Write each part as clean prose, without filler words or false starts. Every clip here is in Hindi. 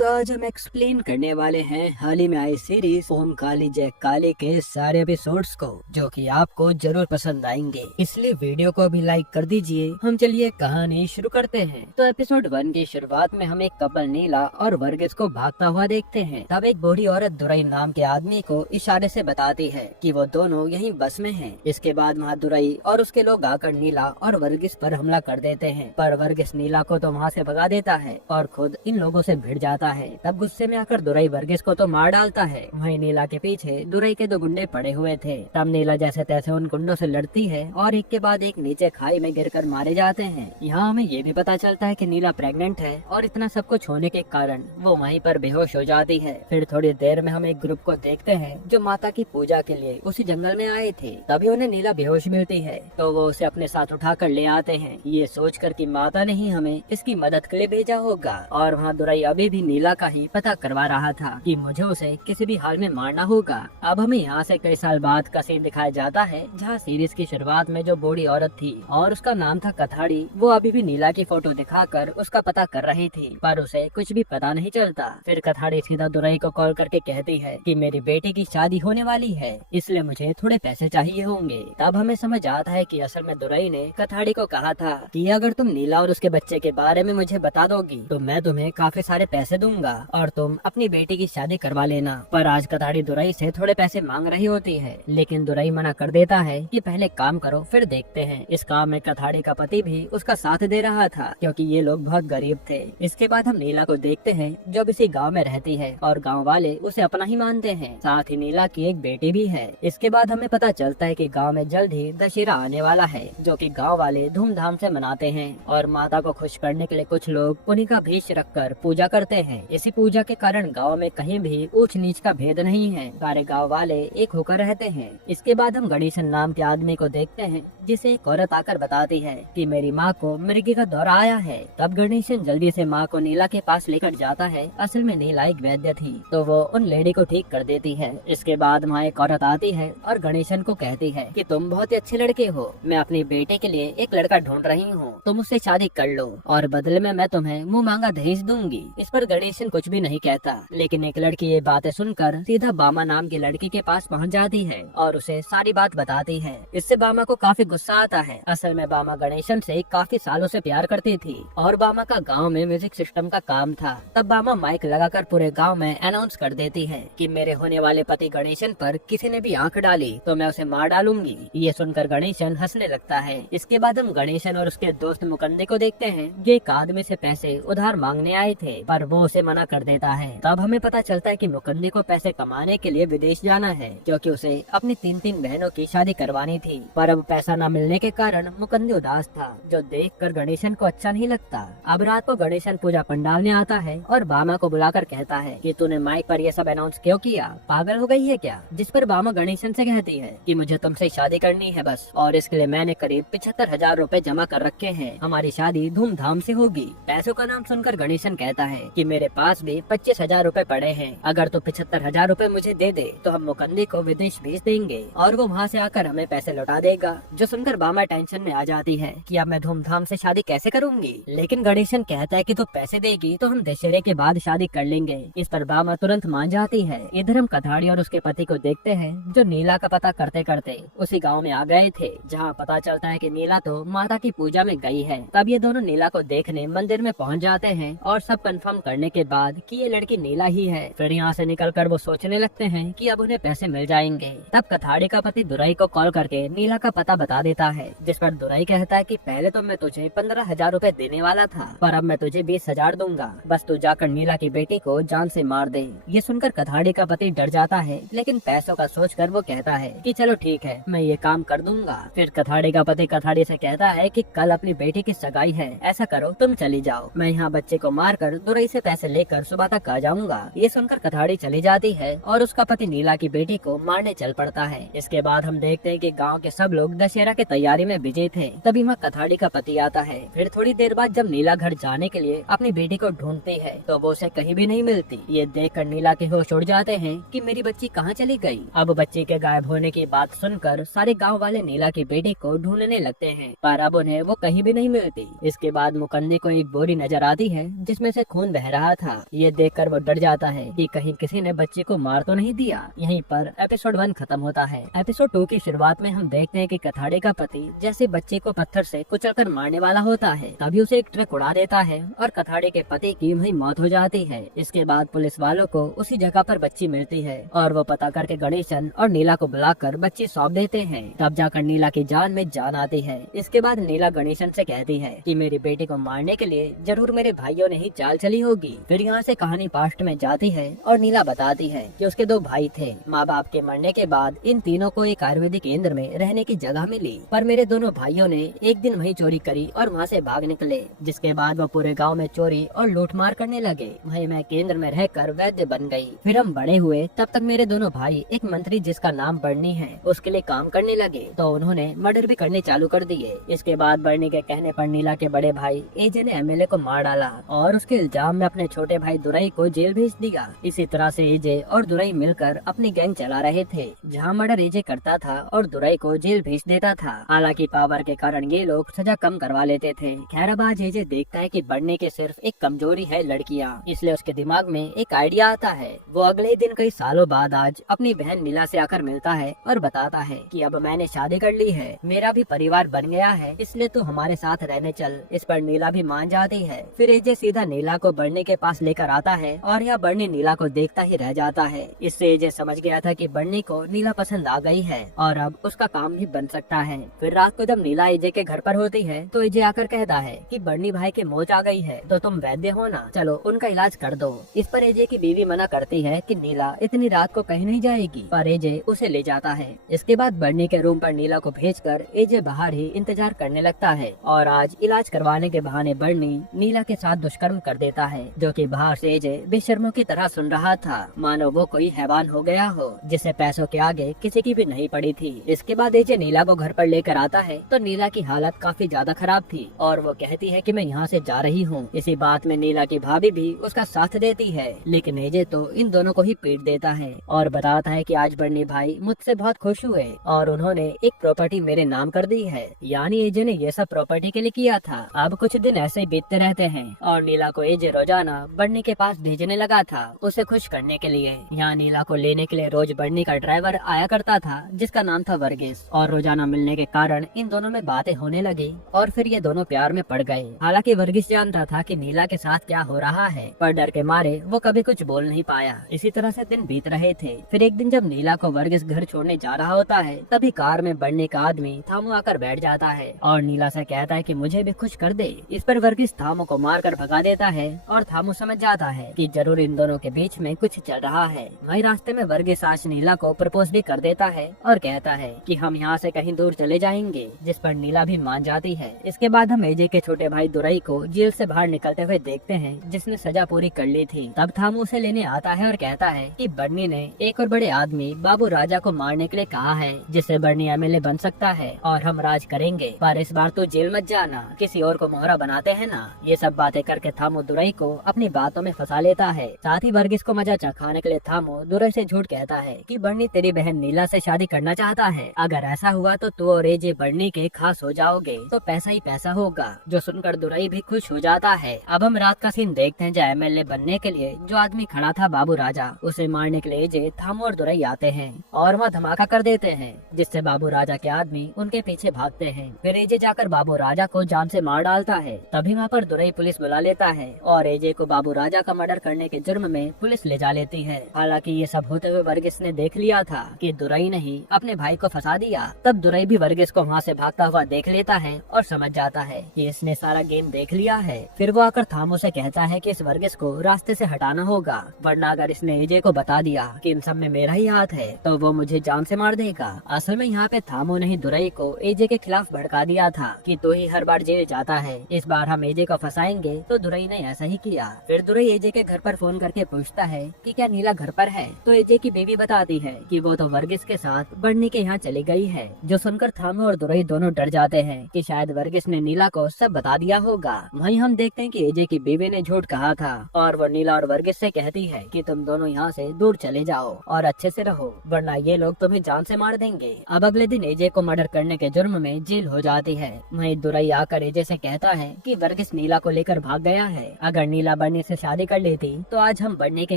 तो आज हम एक्सप्लेन करने वाले हैं हाल ही में आई सीरीज ओम काली जय काली के सारे एपिसोड्स को, जो कि आपको जरूर पसंद आएंगे। इसलिए वीडियो को भी लाइक कर दीजिए। हम चलिए कहानी शुरू करते हैं। तो एपिसोड 1 की शुरुआत में हम एक कपल नीला और वर्गीस को भागता हुआ देखते हैं। तब एक बूढ़ी औरत दुरई नाम के आदमी को इशारे से बताती है कि वो दोनों यहीं बस में हैं। इसके बाद वहाँ दुरई और उसके लोग आकर नीला और वर्गीस पर हमला कर देते हैं, पर वर्गीस नीला को तो वहाँ से भगा देता है और खुद इन लोगों से भिड़ जाता है। तब गुस्से में आकर दुरई वर्गीस को तो मार डालता है। वहीं नीला के पीछे दुरई के 2 गुंडे पड़े हुए थे। तब नीला जैसे तैसे उन गुंडों से लड़ती है और एक के बाद एक नीचे खाई में गिरकर मारे जाते हैं। यहाँ हमें ये भी पता चलता है कि नीला प्रेग्नेंट है और इतना सब कुछ होने के कारण वो वहीं पर बेहोश हो जाती है। फिर थोड़ी देर में हम एक ग्रुप को देखते हैं जो माता की पूजा के लिए उसी जंगल में आए थे। तभी उन्हें नीला बेहोश मिलती है तो वो उसे अपने साथ उठाकर ले आते हैं, ये सोचकर कि माता ने ही हमें इसकी मदद के लिए भेजा होगा। और वहाँ दुरई अभी भी नीला का ही पता करवा रहा था कि मुझे उसे किसी भी हाल में मारना होगा। अब हमें यहाँ से कई साल बाद का सीन दिखाया जाता है, जहाँ सीरीज की शुरुआत में जो बूढ़ी औरत थी और उसका नाम था कथाड़ी, वो अभी भी नीला की फोटो दिखाकर उसका पता कर रही थी, पर उसे कुछ भी पता नहीं चलता। फिर कथाड़ी सीधा दुरई को कॉल करके कहती है कि मेरी बेटी की शादी होने वाली है, इसलिए मुझे थोड़े पैसे चाहिए होंगे। तब हमें समझ आता है कि असल में दुरई ने कथाड़ी को कहा था कि अगर तुम नीला और उसके बच्चे के बारे में मुझे बता दोगी तो मैं तुम्हें काफी सारे पैसे दूंगा और तुम अपनी बेटी की शादी करवा लेना। पर आज कथाड़ी दुरई से थोड़े पैसे मांग रही होती है, लेकिन दुरई मना कर देता है कि पहले काम करो फिर देखते हैं। इस काम में कथाड़ी का पति भी उसका साथ दे रहा था, क्योंकि ये लोग बहुत गरीब थे। इसके बाद हम नीला को देखते हैं जो इसी गाँव में रहती है और गाँव वाले उसे अपना ही मानते हैं। साथ ही नीला की एक बेटी भी है। इसके बाद हमें पता चलता है कि गाँव में जल्द ही दशहरा आने वाला है, जो कि गाँव वाले धूमधाम से मनाते हैं और माता को खुश करने के लिए कुछ लोग उन्हीं का भेष रखकर पूजा करते हैं। इसी पूजा के कारण गांव में कहीं भी ऊंच नीच का भेद नहीं है, सारे गांव वाले एक होकर रहते हैं। इसके बाद हम गणेशन नाम के आदमी को देखते हैं, जिसे एक औरत आकर बताती है कि मेरी माँ को मिर्गी का दौरा आया है। तब गणेशन जल्दी से माँ को नीला के पास लेकर जाता है। असल में नीला एक वैद्य थी, तो वो उन लेडी को ठीक कर देती है। इसके बाद वहाँ एक औरत आती है और गणेशन को कहती है कि तुम बहुत ही अच्छे लड़के हो, मैं अपनी बेटे के लिए एक लड़का ढूंढ रही हूँ, तुम उससे शादी कर लो और बदले में मैं तुम्हें मुँह मांगा दहेज दूंगी। इस पर गणेशन कुछ भी नहीं कहता, लेकिन एक लड़की ये बातें सुनकर सीधा बामा नाम की लड़की के पास पहुंच जाती है और उसे सारी बात बताती है। इससे बामा को काफी गुस्सा आता है। असल में बामा गणेशन से काफी सालों से प्यार करती थी और बामा का गांव में म्यूजिक सिस्टम का काम था। तब बामा माइक लगाकर पूरे गांव में अनाउंस कर देती है कि मेरे होने वाले पति गणेशन पर किसी ने भी आंख डाली तो मैं उसे मार डालूंगी। ये सुनकर गणेशन हंसने लगता है। इसके बाद हम गणेशन और उसके दोस्त मुकंदे को देखते हैं, जो एक आदमी से पैसे उधार मांगने आए थे, पर वो उसे मना कर देता है। तब हमें पता चलता है कि मुकंदे को पैसे कमाने के लिए विदेश जाना है, क्योंकि उसे अपनी 3 बहनों की शादी करवानी थी। पर अब पैसा न मिलने के कारण मुकंदे उदास था, जो देखकर गणेशन को अच्छा नहीं लगता। अब रात को गणेशन पूजा पंडाल में आता है और बामा को बुलाकर कहता है कि तूने माइक पर ये सब अनाउंस क्यों किया, पागल हो गई है क्या? जिस पर बामा गणेशन से कहती है कि मुझे तुमसे शादी करनी है बस, और इसके लिए मैंने करीब 75,000 रूपए जमा कर रखे हैं, हमारी शादी धूमधाम से होगी। पैसों का नाम सुनकर गणेशन कहता है कि मेरे पास भी 25,000 रूपए पड़े हैं, अगर तो 75,000 रूपए मुझे दे दे तो हम मुकंदी को विदेश भेज देंगे और वो वहाँ से आकर हमें पैसे लौटा देगा। जो सुनकर बामा टेंशन में आ जाती है कि अब मैं धूमधाम से शादी कैसे करूंगी, लेकिन गणेशन कहता है कि तू पैसे देगी तो हम दशहरे के बाद शादी कर लेंगे। इस पर बामा तुरंत मान जाती है। इधर हम कथाड़ी और उसके पति को देखते हैं, जो नीला का पता करते करते उसी गाँव में आ गए थे, जहाँ पता चलता है कि नीला तो माता की पूजा में गई है। तब ये दोनों नीला को देखने मंदिर में पहुँच जाते हैं और सब कंफर्म करने के बाद कि ये लड़की नीला ही है। फिर यहाँ से निकलकर वो सोचने लगते हैं कि अब उन्हें पैसे मिल जाएंगे। तब कथाड़ी का पति दुरई को कॉल करके नीला का पता बता देता है, जिस पर दुरई कहता है कि पहले तो मैं तुझे 15,000 रूपए देने वाला था, पर अब मैं तुझे 20,000 दूंगा, बस तू जाकर नीला की बेटी को जान से मार दे। ये सुनकर कथाड़ी का पति डर जाता है, लेकिन पैसों का सोचकर वो कहता है कि चलो ठीक है, मैं ये काम कर दूंगा। फिर कथाड़ी का पति कथाड़ी से कहता है कि कल अपनी बेटी की सगाई है, ऐसा करो तुम चली जाओ, मैं यहाँ बच्चे को मारकर दुरई से पैसे लेकर सुबह तक आ जाऊंगा। ये सुनकर कथाड़ी चली जाती है और उसका पति नीला की बेटी को मारने चल पड़ता है। इसके बाद हम देखते हैं कि गांव के सब लोग दशहरा की तैयारी में बिजी थे। तभी वहाँ कथाड़ी का पति आता है। फिर थोड़ी देर बाद जब नीला घर जाने के लिए अपनी बेटी को ढूंढती है तो वो उसे कहीं भी नहीं मिलती। ये देखकर नीला के होश उड़ जाते हैं कि मेरी बच्ची कहाँ चली गई। अब बच्ची के गायब होने की बात सुनकर सारे गाँव वाले नीला की बेटी को ढूंढने लगते हैं, पर अब उन्हें वो कहीं भी नहीं मिलती। इसके बाद मुकंदे को एक बोरी नजर आती है जिसमें से खून बह रहा रहा था। ये देखकर वो डर जाता है कि कहीं किसी ने बच्ची को मार तो नहीं दिया। यहीं पर एपिसोड 1 खत्म होता है। एपिसोड 2 की शुरुआत में हम देखते हैं कि कथाड़े का पति जैसे बच्चे को पत्थर से कुचलकर मारने वाला होता है, तभी उसे एक ट्रक उड़ा देता है और कथाड़े के पति की वहीं मौत हो जाती है। इसके बाद पुलिस वालों को उसी जगह पर बच्ची मिलती है और वो पता करके गणेशन और नीला को बुलाकर बच्ची सौंप देते हैं। तब जाकर नीला की जान में जान आती है। इसके बाद नीला गणेशन से कहती है कि मेरी बेटी को मारने के लिए जरूर मेरे भाइयों ने ही चाल चली होगी। फिर यहाँ से कहानी पास्ट में जाती है और नीला बताती है कि उसके 2 भाई थे। माँ बाप के मरने के बाद इन तीनों को एक आयुर्वेदिक केंद्र में रहने की जगह मिली, पर मेरे दोनों भाइयों ने एक दिन वहीं चोरी करी और वहाँ से भाग निकले, जिसके बाद वो पूरे गांव में चोरी और लूटमार करने लगे। वहीं मैं केंद्र में रहकर वैद्य बन गई। फिर हम बड़े हुए, तब तक मेरे दोनों भाई एक मंत्री जिसका नाम बर्नी है उसके लिए काम करने लगे, तो उन्होंने मर्डर भी करने चालू कर दिए। इसके बाद बर्नी के कहने पर नीला के बड़े भाई एजे ने एमएलए को मार डाला और उसके इल्जाम में अपने छोटे भाई दुरई को जेल भेज दिया। इसी तरह से एजे और दुरई मिलकर अपनी गैंग चला रहे थे, जहां मर्डर एजे करता था और दुरई को जेल भेज देता था। हालांकि पावर के कारण ये लोग सजा कम करवा लेते थे। खैर अब आज एजे देखता है कि बढ़ने के सिर्फ एक कमजोरी है लड़कियां, इसलिए उसके दिमाग में एक आइडिया आता है। वो अगले दिन कई सालों बाद आज अपनी बहन नीला से आकर मिलता है और बताता है कि अब मैंने शादी कर ली है, मेरा भी परिवार बन गया है, इसलिए तू हमारे साथ रहने चल। इस पर नीला भी मान जाती है। फिर एजे सीधा नीला को बर्नी के पास लेकर आता है और यह बर्नी नीला को देखता ही रह जाता है। इससे एजे समझ गया था कि बर्नी को नीला पसंद आ गई है और अब उसका काम भी बन सकता है। फिर रात को जब नीला एजे के घर पर होती है तो एजे आकर कहता है कि बर्नी भाई की मौत आ गई है, तो तुम वैद्य हो ना, चलो उनका इलाज कर दो। इस पर एजे की बीवी मना करती है कि नीला इतनी रात को कहीं नहीं जाएगी, पर एजे उसे ले जाता है। इसके बाद बर्नी के रूम पर नीला को भेजकर एजे बाहर ही इंतजार करने लगता है और आज इलाज करवाने के बहाने बर्नी नीला के साथ दुष्कर्म कर देता है, जो कि बाहर से एजे बेशर्मों की तरह सुन रहा था, मानो वो कोई हैवान हो गया हो जिसे पैसों के आगे किसी की भी नहीं पड़ी थी। इसके बाद एजे नीला को घर पर लेकर आता है तो नीला की हालत काफी ज्यादा खराब थी और वो कहती है कि मैं यहाँ से जा रही हूँ। इसी बात में नीला की भाभी भी उसका साथ देती है, लेकिन एजे तो इन दोनों को ही पीट देता है और बताता है कि आज बर्नी भाई मुझसे बहुत खुश हुए और उन्होंने एक प्रॉपर्टी मेरे नाम कर दी है। यानी एजे ने ये सब प्रॉपर्टी के लिए किया था। अब कुछ दिन ऐसे ही बीतते रहते हैं और नीला को एजे रोजाना बर्नी के पास भेजने लगा था उसे खुश करने के लिए। यहाँ नीला को लेने के लिए रोज बर्नी का ड्राइवर आया करता था जिसका नाम था वर्गीस, और रोजाना मिलने के कारण इन दोनों में बातें होने लगी और फिर ये दोनों प्यार में पड़ गए। हालांकि वर्गीस जानता था कि नीला के साथ क्या हो रहा है, पर डर के मारे वो कभी कुछ बोल नहीं पाया। इसी तरह से दिन बीत रहे थे। फिर एक दिन जब नीला को वर्गीस घर छोड़ने जा रहा होता है, तभी कार में बर्नी का आदमी थामू आकर बैठ जाता है और नीला से कहता है कि मुझे भी खुश कर दे। इस पर वर्गीस थामू को मारकर भगा देता है और थामू समझ जाता है कि जरूर इन दोनों के बीच में कुछ चल रहा है। वही रास्ते में वर्गीस आज नीला को प्रपोज भी कर देता है और कहता है कि हम यहाँ से कहीं दूर चले जाएंगे, जिस पर नीला भी मान जाती है। इसके बाद हम एजे के छोटे भाई दुरई को जेल से बाहर निकलते हुए देखते हैं, जिसने सजा पूरी कर ली थी। तब थामू उसे लेने आता है और कहता है कि बर्नी ने एक और बड़े आदमी बाबू राजा को मारने के लिए कहा है, जिससे बर्नी एमएलए बन सकता है और हम राज करेंगे, पर इस बार तो जेल मत जाना, किसी और को मोहरा बनाते हैं ना। ये सब बातें करके थामू दुरई को अपनी बातों में फंसा लेता है। साथ ही वर्गीस को मजा चखाने के लिए थामू दुरई से झूठ कहता है कि बर्नी तेरी बहन नीला से शादी करना चाहता है, अगर ऐसा हुआ तो तू और एजे बर्नी के खास हो जाओगे, तो पैसा ही पैसा होगा। जो सुनकर दुरई भी खुश हो जाता है। अब हम रात का सीन देखते हैं, जहाँ एमएलए बनने के लिए जो आदमी खड़ा था बाबू राजा, उसे मारने के लिए एजे थामू और दुरई आते हैं और वह धमाका कर देते हैं, जिससे बाबू राजा के आदमी उनके पीछे भागते हैं। फिर एजे जाकर बाबू राजा को जान से मार डालता है। तभी वहाँ पर दुरई पुलिस बुला लेता है और एजे को बाबू राजा का मर्डर करने के जुर्म में पुलिस ले जा लेती है। हालांकि ये सब होते हुए वर्गीस ने देख लिया था कि दुरई ने ही अपने भाई को फंसा दिया। तब दुरई भी वर्गीस को वहाँ से भागता हुआ देख लेता है और समझ जाता है कि इसने सारा गेम देख लिया है। फिर वो आकर थामू से कहता है कि इस वर्गीस को रास्ते से हटाना होगा, वरना अगर इसने एजे को बता दिया कि इन सब में मेरा ही हाथ है तो वो मुझे जान से मार देगा। असल में यहाँ पे थामू ने ही दुरई को एजे के खिलाफ भड़का दिया था कि तू ही हर बार जेल जाता है, इस बार हम एजे को फंसाएंगे। तो दुरई ने ऐसा ही किया। फिर दुरई एजे के घर पर फोन करके पूछता है कि क्या नीला घर पर है, तो एजे की बीवी बताती है कि वो तो वर्गीस के साथ बर्नी के यहाँ चली गई है। जो सुनकर थामू और दुरई दोनों डर जाते हैं कि शायद वर्गीस ने नीला को सब बता दिया होगा। वहीं हम देखते हैं कि एजे की बीवी ने झूठ कहा था और वो नीला और वर्गीस से कहती है कि तुम दोनों यहाँ से दूर चले जाओ और अच्छे से रहो, वरना ये लोग तुम्हें जान से मार देंगे। अब अगले दिन एजे को मर्डर करने के जुर्म में जेल हो जाती है। वहीं दुरई आकर एजे से कहता है कि वर्गीस नीला को लेकर भाग गया है, अगर नीला बन्नी से शादी कर लेती तो आज हम बन्नी के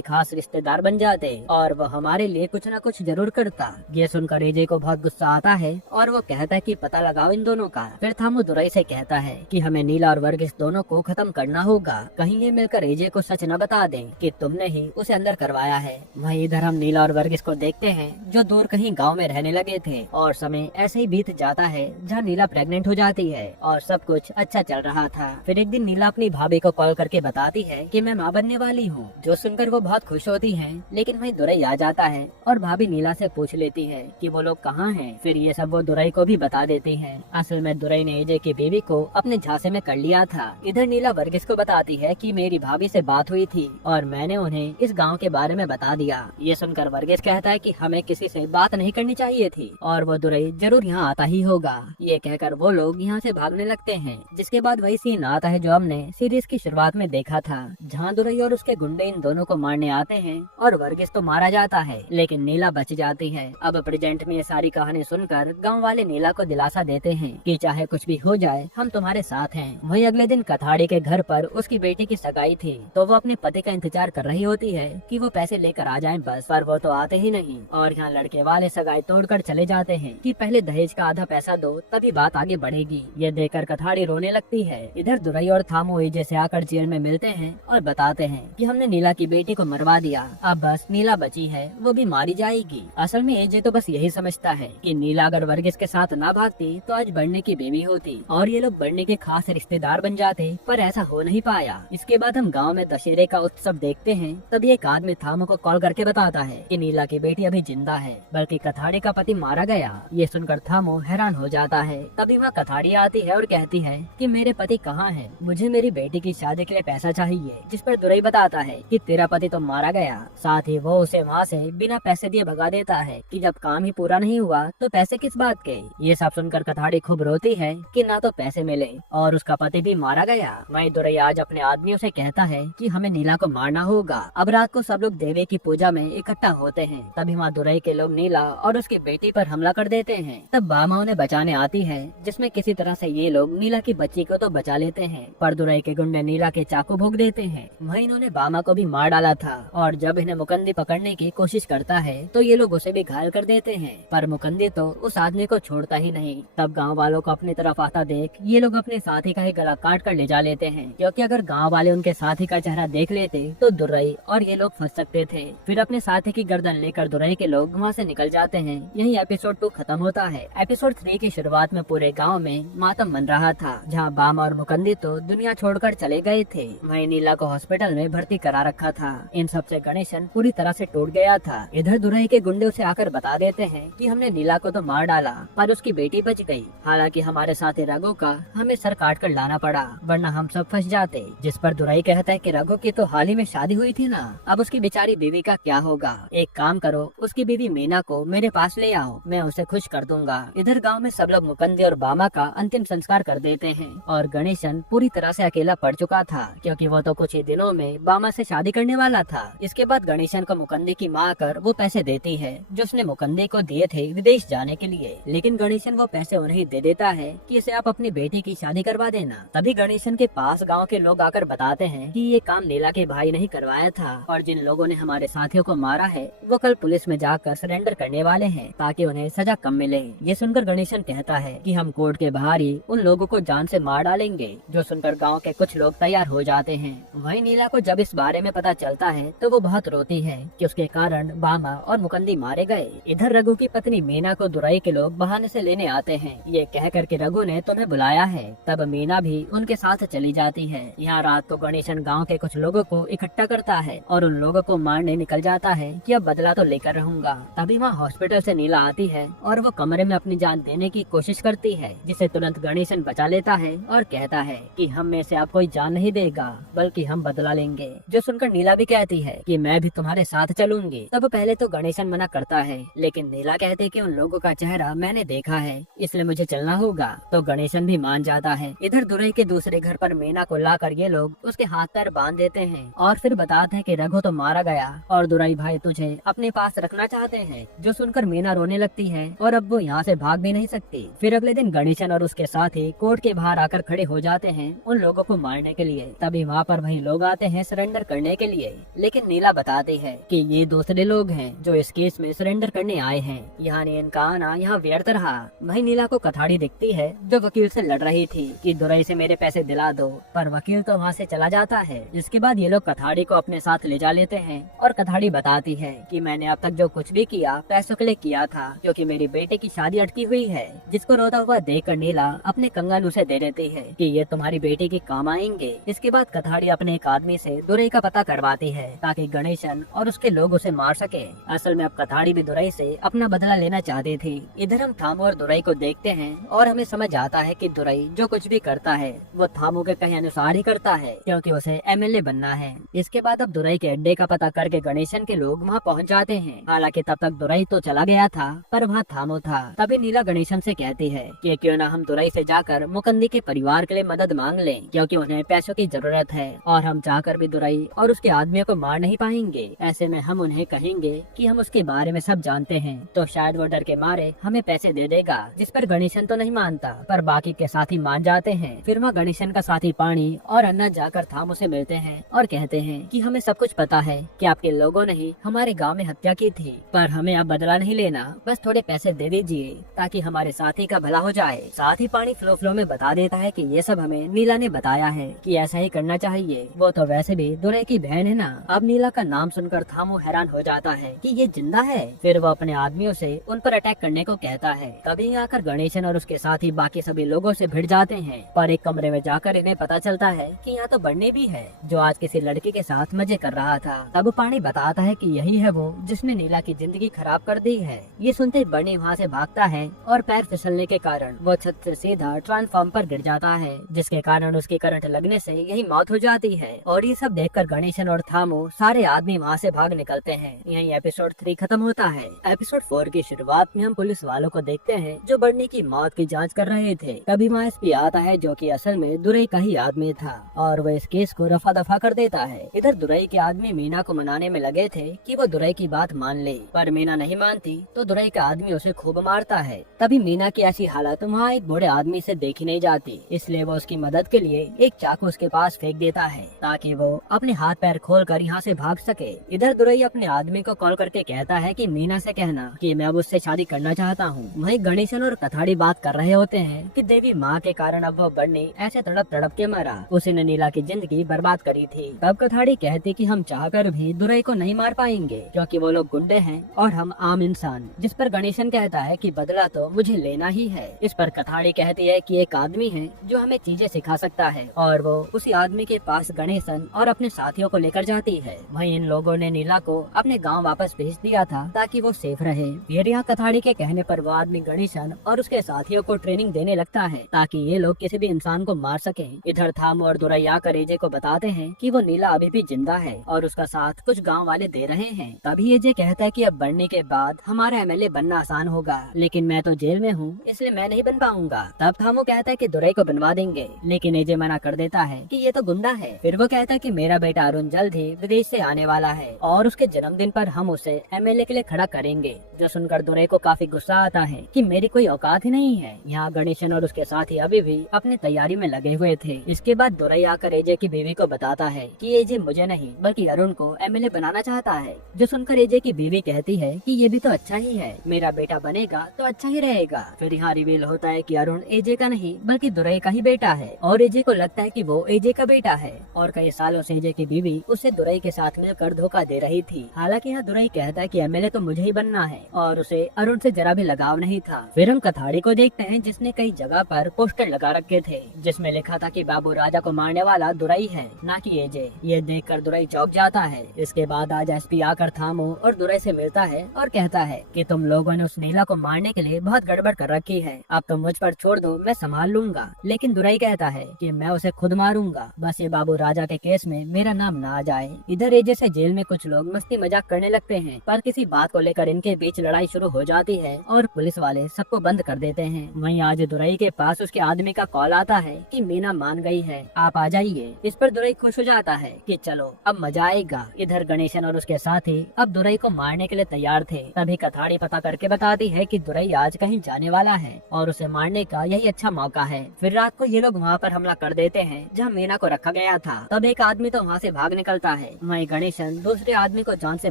खास रिश्तेदार बन जाते और वो हमारे लिए कुछ न कुछ जरूर करता। ये सुनकर एजे को बहुत गुस्सा आता है और वो कहता है कि पता लगाओ इन दोनों का। फिर थामू दुरई से कहता है कि हमें नीला और वर्गीस दोनों को खत्म करना होगा, कहीं ये मिलकर एजे को सच न बता दें कि तुमने ही उसे अंदर करवाया है। वहीं इधर हम नीला और वर्गीस को देखते हैं जो दूर कहीं गाँव में रहने लगे थे और समय ऐसे ही बीत जाता है जहाँ नीला प्रेग्नेंट हो जाती है और सब कुछ अच्छा चल रहा था। फिर एक दिन नीला अपनी भाभी को कॉल करके बताती है कि मैं माँ बनने वाली हूँ, जो सुनकर वो बहुत खुश होती है। लेकिन वहीं दुरई आ जाता है और भाभी नीला से पूछ लेती है कि वो लोग कहाँ हैं। फिर ये सब वो दुरई को भी बता देती है। असल में दुरई ने एजे की बीवी को अपने झांसे में कर लिया था। इधर नीला वर्गीस को बताती है कि मेरी भाभी से बात हुई थी और मैंने उन्हें इस गाँव के बारे में बता दिया। ये सुनकर वर्गीस कहता है कि हमें किसी से बात नहीं करनी चाहिए थी और वो दुरई जरूर यहाँ आता ही होगा। ये कहकर वो लोग यहाँ से भागने लगते हैं। जिसके बाद वही सीन आता है जो हमने सीरीज की शुरुआत में देखा था, जहाँ दुरई और उसके गुंडे इन दोनों को मारने आते हैं और वर्गीस तो मारा जाता है लेकिन नीला बच जाती है। अब प्रेजेंट में ये सारी कहानी सुनकर गांव वाले नीला को दिलासा देते हैं कि चाहे कुछ भी हो जाए हम तुम्हारे साथ हैं। वहीं अगले दिन कथाड़ी के घर पर उसकी बेटी की सगाई थी तो वो अपने पति का इंतजार कर रही होती है कि वो पैसे लेकर आ जाएं बस, पर वो तो आते ही नहीं और यहाँ लड़के वाले सगाई तोड़कर चले जाते हैं कि पहले दहेज का आधा पैसा दो तभी बात आगे बढ़ेगी। ये देखकर कथाड़ी रोने लगती है। इधर दुरई और थामू एजे से आकर जेल में मिलते हैं और बताते हैं कि हमने नीला की बेटी को मरवा दिया, अब बस नीला बची है, वो भी मारी जाएगी। असल में एजे तो बस यही समझता है कि नीला अगर वर्गीस के साथ ना भागती तो आज बन्नी की बेबी होती और ये लोग बन्नी के खास रिश्तेदार बन जाते, पर ऐसा हो नहीं पाया। इसके बाद हम गाँव में दशहरे का उत्सव देखते हैं। तभी एक आदमी थामू को कॉल करके बताता है कि नीला की बेटी अभी जिंदा है, बल्कि कथाड़ी का पति मारा गया। ये सुनकर थामू हैरान हो जाता है। तभी वहाँ कथाड़ी आती है और कहती है कि मेरे पति कहाँ है, मुझे मेरी बेटी की शादी के लिए पैसा चाहिए। जिस पर दुरई बताता है कि तेरा पति तो मारा गया, साथ ही वो उसे वहाँ से बिना पैसे दिए भगा देता है कि जब काम ही पूरा नहीं हुआ तो पैसे किस बात के। ये सब सुनकर कथाड़ी खूब रोती है कि ना तो पैसे मिले और उसका पति भी मारा गया। वहीं दुरई आज अपने आदमियों से कहता है कि हमें नीला को मारना होगा। अब रात को सब लोग देवी की पूजा में इकट्ठा होते हैं। तभी वहाँ दुरई के लोग नीला और उसकी बेटी पर हमला कर देते हैं। तब बामा उन्हें बचाने आती है, जिसमें किसी तरह से ये लोग नीला की बच्ची को तो बचा लेते हैं, पर दुरई के गुंडे नीला के चाकू भोग देते हैं। वहीं इन्होंने बामा को भी मार डाला था और जब इन्हें मुकंदी पकड़ने की कोशिश करता है तो ये लोग उसे भी घायल कर देते हैं, पर मुकंदी तो उस आदमी को छोड़ता ही नहीं। तब गाँव वालों को अपनी तरफ आता देख ये लोग अपने साथी का ही गला काट कर ले जा लेते हैं, क्योंकि अगर गाँव वाले उनके साथी का चेहरा देख लेते तो दुरई और ये लोग फंस सकते थे। फिर अपने साथी की गर्दन लेकर दुरई के लोग वहाँ से निकल जाते हैं। यही एपिसोड 2 खत्म होता है। एपिसोड 3 की शुरुआत में पूरे गांव में मातम मन रहा था, जहां बामा और मुकंदी तो दुनिया छोड़कर चले गए थे। वहीं नीला को हॉस्पिटल में भर्ती करा रखा था। इन सब से गणेशन पूरी तरह से टूट गया था। इधर दुरई के गुंडे उसे आकर बता देते हैं कि हमने नीला को तो मार डाला पर उसकी बेटी बच गई। हालांकि हमारे साथी रघु का हमें सर काट कर लाना पड़ा, वरना हम सब फंस जाते। जिस पर दुरई कहता है कि रघु की तो हाल ही में शादी हुई थी ना, अब उसकी बेचारी बीवी का क्या होगा। एक काम करो, उसकी बीवी मीना को मेरे पास ले आओ, मैं उसे खुश कर दूंगा। इधर गांव में सब लोग मुकंदी और बामा का अंतिम संस्कार कर देते हैं और गणेशन पूरी तरह से अकेला पड़ चुका था, क्योंकि वो तो कुछ ही दिनों में बामा से शादी करने वाला था। इसके बाद गणेशन को मुकंदी की माँ आकर वो पैसे देती है जो उसने मुकंदी को दिए थे विदेश जाने के लिए, लेकिन गणेशन वो पैसे उन्हें दे देता है कि इसे आप अपनी बेटी की शादी करवा देना। तभी गणेशन के पास गाँव के लोग आकर बताते हैं कि ये काम नीला के भाई ने ही करवाया था और जिन लोगों ने हमारे साथियों को मारा है वो कल पुलिस में जाकर सरेंडर करने वाले हैं ताकि उन्हें सजा कम मिले। ये सुनकर गणेशन कहता है कि हम कोर्ट के बाहर ही उन लोगों को जान से मार डालेंगे, जो सुनकर गांव के कुछ लोग तैयार हो जाते हैं। वहीं नीला को जब इस बारे में पता चलता है तो वो बहुत रोती है कि उसके कारण बामा और मुकंदी मारे गए। इधर रघु की पत्नी मीना को दुरई के लोग बहाने से लेने आते हैं, ये कहकर कि रघु ने तुम्हें बुलाया है। तब मीना भी उनके साथ चली जाती है। यहाँ रात को गणेशन गाँव के कुछ लोगों को इकट्ठा करता है और उन लोगों को मारने निकल जाता है कि अब बदला तो लेकर रहूंगा। तभी वहाँ हॉस्पिटल से नीला आती है और वो कमरे में अपनी जान देने की कोशिश करती है, जिसे तुरंत गणेशन बचा लेता है और कहता है कि हम में से आप कोई जान नहीं देगा, बल्कि हम बदला लेंगे। जो सुनकर नीला भी कहती है कि मैं भी तुम्हारे साथ चलूंगी। तब पहले तो गणेशन मना करता है, लेकिन नीला कहते कि उन लोगों का चेहरा मैंने देखा है, इसलिए मुझे चलना होगा। तो गणेशन भी मान जाता है। इधर दुरई के दूसरे घर पर मीना को लाकर ये लोग उसके हाथ पैर बांध देते हैं और फिर बताते हैं कि रघु तो मारा गया और दुरई भाई तुझे अपने पास रखना चाहते हैं। जो सुनकर मीना रोने लगती है और अब वो यहाँ से भाग भी नहीं सकती। फिर अगले दिन गणेशन और उसके साथी कोर्ट के बाहर आकर खड़े हो जाते हैं उन लोगों को मारने के लिए। तभी वहाँ पर पर वही लोग आते हैं सरेंडर करने के लिए। लेकिन नीला बताती है कि ये दूसरे लोग हैं जो इस केस में सरेंडर करने आए हैं, यानी इनका आना यहाँ व्यर्थ रहा। वही नीला को कथाड़ी दिखती है जो वकील से लड़ रही थी कि दुरई से मेरे पैसे दिला दो, पर वकील तो वहाँ से चला जाता है। इसके बाद ये लोग कथाड़ी को अपने साथ ले जा लेते हैं और कथाड़ी बताती है कि मैंने अब तक जो कुछ भी किया पैसों के लिए किया था, क्योंकि मेरी बेटे की शादी अटकी हुई है। जिसको रोता हुआ देखकर नीला अपने कंगन उसे दे देती है कि ये तुम्हारी बेटी के काम आएंगे। इसके बाद कथाड़ी अपने एक आदमी से दुरई का पता करवाती है ताकि गणेशन और उसके लोग उसे मार सके। असल में अब कथाड़ी भी दुरई से अपना बदला लेना चाहती थी। इधर हम थामू और दुरई को देखते हैं और हमें समझ आता है कि दुरई जो कुछ भी करता है वो थामू के कहे अनुसार ही करता है, क्योंकि उसे एमएलए बनना है। इसके बाद अब दुरई के अड्डे का पता करके गणेशन के लोग वहाँ पहुँच जाते हैं। हालांकि तब तक दुरई तो चला गया था, पर वहाँ थामू था। तभी नीला गणेशन से कहती है कि क्यों ना हम दुरई से जाकर मुकंदी के परिवार के लिए मदद मांग लें, क्योंकि उन्हें पैसों की जरूरत है और हम चाहकर भी दुरई और उसके आदमियों को मार नहीं पाएंगे। ऐसे में हम उन्हें कहेंगे कि हम उसके बारे में सब जानते हैं, तो शायद वो डर के मारे हमें पैसे दे देगा। जिस पर गणेशन तो नहीं मानता, पर बाकी के साथी मान जाते हैं। फिर वहाँ गणेशन का साथी पानी और अन्ना जाकर थामू से मिलते हैं और कहते हैं कि हमें सब कुछ पता है कि आपके लोगों ने ही हमारे गांव में हत्या की थी, पर हमें अब बदला नहीं लेना, बस थोड़े पैसे दे दीजिए ताकि हमारे साथी का भला हो जाए। साथ ही पानी फ्लो फ्लो में बता देता है कि ये सब हमें नीला ने बताया है कि ऐसा ही करना चाहिए, वो तो वैसे भी दुरई की बहन है ना। अब नीला का नाम सुनकर थामू हैरान हो जाता है कि ये जिंदा है। फिर वो अपने आदमियों से उन पर अटैक करने को कहता है। तभी आकर गणेशन और उसके साथ ही बाकी सभी लोगों से भिड़ जाते हैं, पर एक कमरे में जाकर इन्हें पता चलता है कि यहाँ तो बन्नी भी है जो आज किसी लड़की के साथ मजे कर रहा था। तब पानी बताता है कि यही है वो जिसने नीला की जिंदगी खराब कर दी है। ये सुनते बन्नी वहाँ से भागता है और पैर फिसलने के कारण वो छत से सीधा ट्रांसफार्म पर गिर जाता है, जिसके कारण उसकी करंट लगने से यही मौत हो जाती है। और ये सब देखकर गणेशन और थामू सारे आदमी वहाँ से भाग निकलते हैं। यही एपिसोड 3 खत्म होता है। एपिसोड 4 की शुरुआत में हम पुलिस वालों को देखते हैं जो बन्नी की मौत की जांच कर रहे थे। तभी वहाँ एसपी आता है जो कि असल में दुरई का ही आदमी था और वो इस केस को रफा दफा कर देता है। इधर दुरई के आदमी मीना को मनाने में लगे थे कि वो दुरई की बात मान ले, पर मीना नहीं मानती तो दुरई का आदमी उसे खूब मारता है। तभी मीना की ऐसी हालत वहाँ एक बूढ़े आदमी से देखी नहीं जाती, इसलिए वो उसकी मदद के लिए एक चाकू उसके पास फेंक देता है ताकि वो अपने हाथ पैर खोल कर यहाँ से भाग सके। इधर दुरई अपने आदमी को कॉल करके कहता है कि मीना से कहना कि मैं अब उससे शादी करना चाहता हूँ। वहीं गणेशन और कथाड़ी बात कर रहे होते हैं कि देवी माँ के कारण अब वो बन्नी ऐसे तड़प तड़प के मरा, उसने नीला की जिंदगी बर्बाद करी थी। तब कथाड़ी कहती कि हम चाहकर भी दुरई को नहीं मार पाएंगे क्योंकि वो लोग गुंडे हैं और हम आम इंसान। जिस पर गणेशन कहता है कि बदला तो मुझे लेना ही है। इस पर कथाड़ी कहती है कि एक आदमी है जो हमें चीजें सिखा सकता है, और वो उसी आदमी के पास गणेशन और अपने साथियों को लेकर जाती है। वहीं इन लोगों ने नीला को अपने गांव वापस भेज दिया था ताकि वो सेफ रहे। फिर यहाँ कथाड़ी के कहने पर वो आदमी गणेशन और उसके साथियों को ट्रेनिंग देने लगता है ताकि ये लोग किसी भी इंसान को मार सके। इधर थामू और दुरई आकर एजे को बताते हैं कि वो नीला अभी भी जिंदा है और उसका साथ कुछ गाँव वाले दे रहे हैं। तभी एजे कहता है कि अब बढ़ने के बाद हमारा एमएलए बनना आसान होगा, लेकिन मैं तो जेल में हूँ इसलिए मैं नहीं बन पाऊंगा। तब थामू कहता है कि दुरई को बनवा देंगे, लेकिन एजे मना कर देता है कि ये तो गुंडा है। फिर वो कहता है कि मेरा बेटा अरुण जल्द ही विदेश से आने वाला है और उसके जन्मदिन पर हम उसे एमएलए के लिए खड़ा करेंगे। जो सुनकर दुरई को काफी गुस्सा आता है कि मेरी कोई औकात ही नहीं है। यहाँ गणेशन और उसके साथी अभी भी अपनी तैयारी में लगे हुए थे। इसके बाद दुरई आकर एजे की बीवी को बताता है कि एजे मुझे नहीं बल्कि अरुण को एमएलए बनाना चाहता है। जो सुनकर एजे की बीवी कहती है कि ये भी तो अच्छा ही है, मेरा बेटा बनेगा तो अच्छा ही रहेगा। फिर यहाँ रिवील होता है कि अरुण एजे का नहीं बल्कि दुरई का ही बेटा है और एजे को लगता है कि वो एजे का बेटा है और कई सालों से एजे की बीवी उसे दुरई के साथ मिलकर धोखा दे रही थी। हालांकि यहाँ दुरई कहता है कि एमएलए तो मुझे ही बनना है और उसे अरुण से जरा भी लगाव नहीं था। फिर हम कथाड़ी को देखते हैं जिसने कई जगह पर पोस्टर लगा रखे थे जिसमें लिखा था कि बाबू राजा को मारने वाला दुरई है, ना कि एजे। ये देखकर दुरई चौंक जाता है। इसके बाद आज एसपी आकर थामू और दुरई से मिलता है और कहता है कि तुम लोगों ने उस नीला को मारने के लिए बहुत गड़बड़ कर रखी है, अब तुम मुझ पर छोड़ दो, मैं संभाल लूंगा। लेकिन दुरई कहता है कि मैं उसे खुद मारूंगा, बस ये बाबू राजा के केस में मेरा नाम ना आ जाए। इधर एजे से जेल में कुछ लोग मस्ती मजाक करने लगते हैं, पर किसी बात को लेकर इनके बीच लड़ाई शुरू हो जाती है और पुलिस वाले सबको बंद कर देते हैं। वहीं आज दुरई के पास उसके आदमी का कॉल आता है कि मीना मान गई है, आप आ जाइए। इस पर दुरई खुश हो जाता है कि चलो अब मजा आएगा। इधर गणेशन और उसके साथी अब दुरई को मारने के लिए तैयार थे। तभी कथाड़ी पता करके बताती है कि दुरई आज कहीं जाने वाला है और उसे मारने का यही अच्छा मौका है। फिर रात को ये लोग वहाँ पर हमला कर देते हैं जहाँ मीना को रखा गया गया था। तब एक आदमी तो वहाँ से भाग निकलता है। वहीं गणेशन दूसरे आदमी को जान से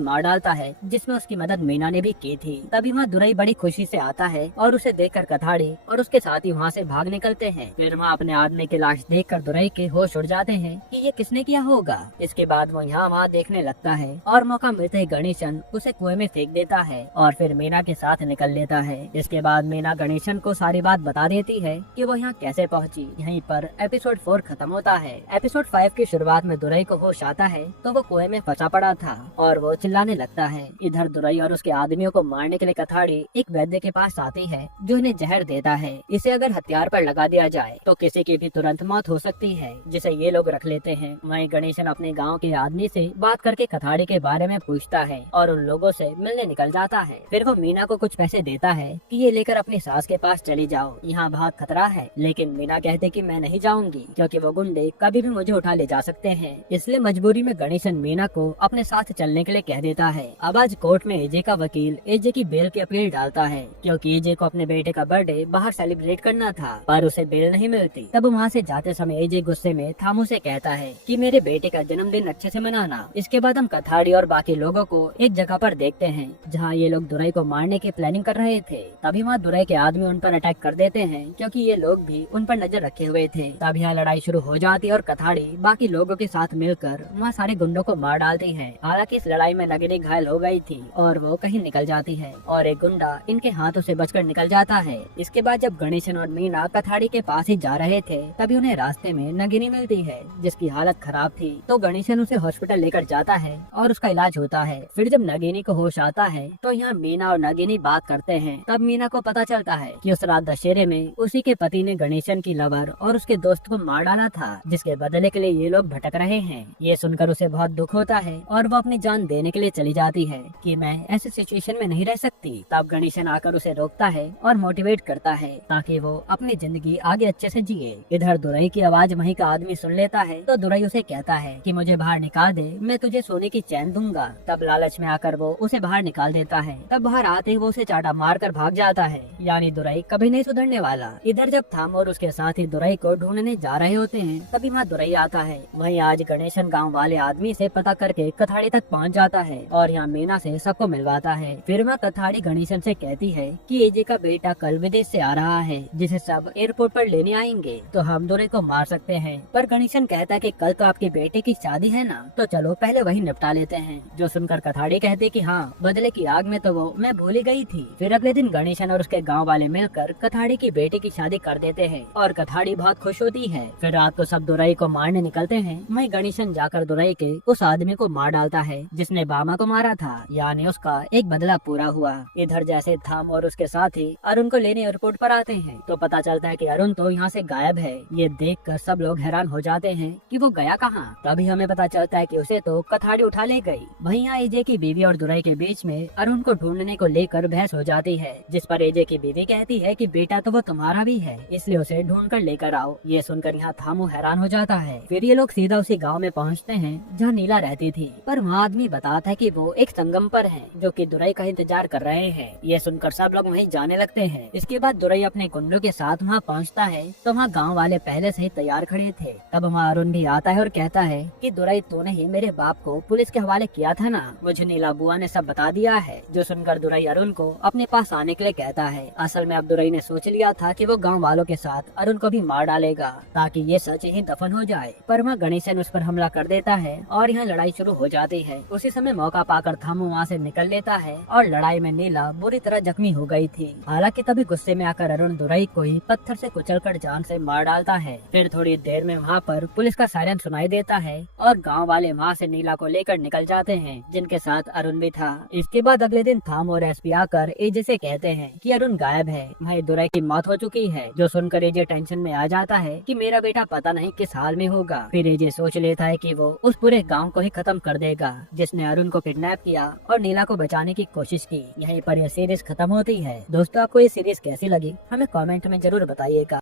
मार डालता है, जिसमें उसकी मदद मीना ने भी की थी। तभी वहाँ दुरई बड़ी खुशी से आता है और उसे देखकर कथाड़ी और उसके साथी वहाँ से भाग निकलते हैं। फिर वहाँ अपने आदमी की लाश देखकर दुरई के होश उड़ जाते हैं कि ये किसने किया होगा। इसके बाद वो यहाँ वहाँ देखने लगता है और मौका मिलते ही गणेशन उसे कुएं में फेंक देता है और फिर मीना के साथ निकल लेता है। इसके बाद मीना गणेशन को सारी बात बता देती है कि वो यहाँ कैसे पहुँची। यहीं पर एपिसोड 4 खत्म होता है। एपिसोड 5 की शुरुआत में दुरई को होश आता है तो वो कुएं में फंसा पड़ा था और वो चिल्लाने लगता है। इधर दुरई और उसके आदमियों को मारने के लिए कथाड़ी एक वैद्य के पास आती है जो इन्हें जहर देता है। इसे अगर हथियार पर लगा दिया जाए तो किसी की भी तुरंत मौत हो सकती है, जिसे ये लोग रख लेते हैं। वहीं गणेशन अपने गांव के आदमी से बात करके कथाड़ी के बारे में पूछता है और उन लोगों से मिलने निकल जाता है। फिर वो मीना को कुछ पैसे देता है कि ये लेकर अपनी सास के पास चली जाओ, यहाँ बहुत खतरा है। लेकिन मीना कहते कि मैं नहीं जाऊंगी क्योंकि वो गुंडे कभी भी मुझे उठा ले जा सकते हैं। इसलिए मजबूरी में गणेशन मीना को अपने साथ चलने के लिए कह देता है। अब आज कोर्ट में एजे का वकील एजे की बेल की अपील डालता है क्योंकि एजे को अपने बेटे का बर्थडे बाहर सेलिब्रेट करना था, पर उसे बेल नहीं मिलती। तब वहाँ से जाते समय एजे गुस्से में थामू से कहता है कि मेरे बेटे का जन्मदिन अच्छे से मनाना। इसके बाद हम कथाड़ी और बाकी लोगों को एक जगह पर देखते हैं जहाँ ये लोग दुरई को मारने की प्लानिंग कर रहे थे। तभी वहाँ दुरई के आदमी उन पर अटैक कर देते हैं क्योंकि ये लोग भी उन पर नजर रखे हुए थे। तब यहाँ लड़ाई शुरू हो जाती है और कथाड़ी बाकी लोगों के साथ मिलकर वहाँ सारे गुंडों को मार डालती है। हालांकि इस लड़ाई में नगिनी घायल हो गई थी और वो कहीं निकल जाती है और एक गुंडा इनके हाथों से बचकर निकल जाता है। इसके बाद जब गणेशन और मीना कथाड़ी के पास ही जा रहे थे तभी उन्हें रास्ते में नगिनी मिलती है जिसकी हालत खराब थी। तो गणेशन उसे हॉस्पिटल लेकर जाता है और उसका इलाज होता है। फिर जब नगिनी को होश आता है तो यहाँ मीना और नगिनी बात करते हैं। तब मीना को पता चलता है कि उस रात दशहरे में उसी के पति ने गणेशन की लवर और उसके दोस्त को मार डाला था, जिसके बदले के लिए ये लोग भटक रहे हैं। ये सुनकर उसे बहुत दुख होता है और वो अपनी जान देने के लिए चली जाती है कि मैं ऐसे सिचुएशन में नहीं रह सकती। तब गणेशन आकर उसे रोकता है और मोटिवेट करता है ताकि वो अपनी जिंदगी आगे अच्छे से जिए। इधर दुरई की आवाज वहीं का आदमी सुन लेता है तो दुरई उसे कहता है कि मुझे बाहर निकाल दे, मैं तुझे सोने की चैन दूंगा। तब लालच में आकर वो उसे बाहर निकाल देता है। तब बाहर आते ही वो उसे चाटा मार कर भाग जाता है, यानी दुरई कभी नहीं सुधरने वाला। इधर जब थाम और उसके साथी दुरई को ढूंढने जा रहे होते हैं तभी वहाँ दुरई आता है। वहीं आज गणेशन गाँव वाले आदमी से पता करके कथाड़ी तक पहुँच जाता है और यहाँ मीना से सबको मिलवाता है। फिर वह कथाड़ी गणेशन से कहती है कि एजे का बेटा कल विदेश से आ रहा है जिसे सब एयरपोर्ट पर लेने आएंगे, तो हम दुरई को मार सकते हैं। पर गणेशन कहता है कि कल तो आपके बेटे की शादी है ना, तो चलो पहले वही निपटा लेते हैं। जो सुनकर कथाड़ी कहते कि हाँ, बदले की आग में तो वो मैं भूल ही गई थी। फिर अगले दिन गणेशन और उसके गाँव वाले मिलकर कथाड़ी की बेटे की शादी कर देते हैं और कथाड़ी बहुत खुश होती है। फिर रात को सब दुरई को मारने निकलते हैं। वहीं गणेशन जाकर दुरई के उस आदमी को मार डालता है जिसने बामा को मारा था, यानी उसका एक बदला पूरा हुआ। इधर जैसे थाम और उसके साथी अरुण को लेने एयरपोर्ट पर आते हैं तो पता चलता है कि अरुण तो यहाँ से गायब है। ये देखकर सब लोग हैरान हो जाते हैं कि वो गया कहाँ। तभी हमें पता चलता है कि उसे तो कथाड़ी उठा ले गई। वहीं एजे की बीवी और दुरई के बीच में अरुण को ढूंढने को लेकर बहस हो जाती है, जिस पर एजे की बीवी कहती है कि बेटा तो वो तुम्हारा भी है, इसलिए उसे ढूंढ कर लेकर आओ। ये सुनकर यहाँ थामू हैरान हो जाता है। फिर ये लोग सीधा उसी गाँव में पहुँचते हैं जहाँ नीला रहती थी, पर वहाँ आदमी बताता है कि वो एक संगम पर है जो कि दुरई का इंतजार कर रहे हैं। ये सुनकर सब लोग वहीं जाने लगते हैं। इसके बाद दुरई अपने गुंडों के साथ वहाँ पहुँचता है तो वहाँ गाँव वाले पहले से ही तैयार खड़े थे। तब वहाँ अरुण भी आता है और कहता है कि दुरई तूने ही मेरे बाप को पुलिस के हवाले किया था ना, मुझे नीला बुआ ने सब बता दिया है। जो सुनकर दुरई अरुण को अपने पास आने के लिए कहता है। असल में अब दुरई ने सोच लिया था कि वो गाँव वालों के साथ अरुण को भी मार डालेगा ताकि ये सच ही दफन हो जाए, पर वहाँ गणेशन उस पर हमला कर देता है और यहाँ लड़ाई शुरू हो जाती है। उसी समय मौका पाकर थामू वहाँ से निकल लेता है और लड़ाई में नीला बुरी तरह जख्मी हो गई थी। हालांकि तभी गुस्से में आकर अरुण दुरई को ही पत्थर से कुचलकर जान से मार डालता है। फिर थोड़ी देर में वहाँ पर पुलिस का सायरन सुनाई देता है और गांव वाले वहाँ से नीला को लेकर निकल जाते हैं, जिनके साथ अरुण भी था। इसके बाद अगले दिन थाम और एसपी आकर एजे से कहते हैं कि अरुण गायब है, वहीं दुरई की मौत हो चुकी है। जो सुनकर एजे टेंशन में आ जाता है कि मेरा बेटा पता नहीं किस हाल में होगा। फिर एजे सोच लेता है कि वो उस पूरे गाँव को ही खत्म कर देगा जिसने अरुण को किडनैप किया और नीला को बचाने की कोशिश की। यहीं पर यह सीरीज खत्म होती है। दोस्तों, आपको ये सीरीज कैसी लगी हमें कमेंट में जरूर बताइएगा।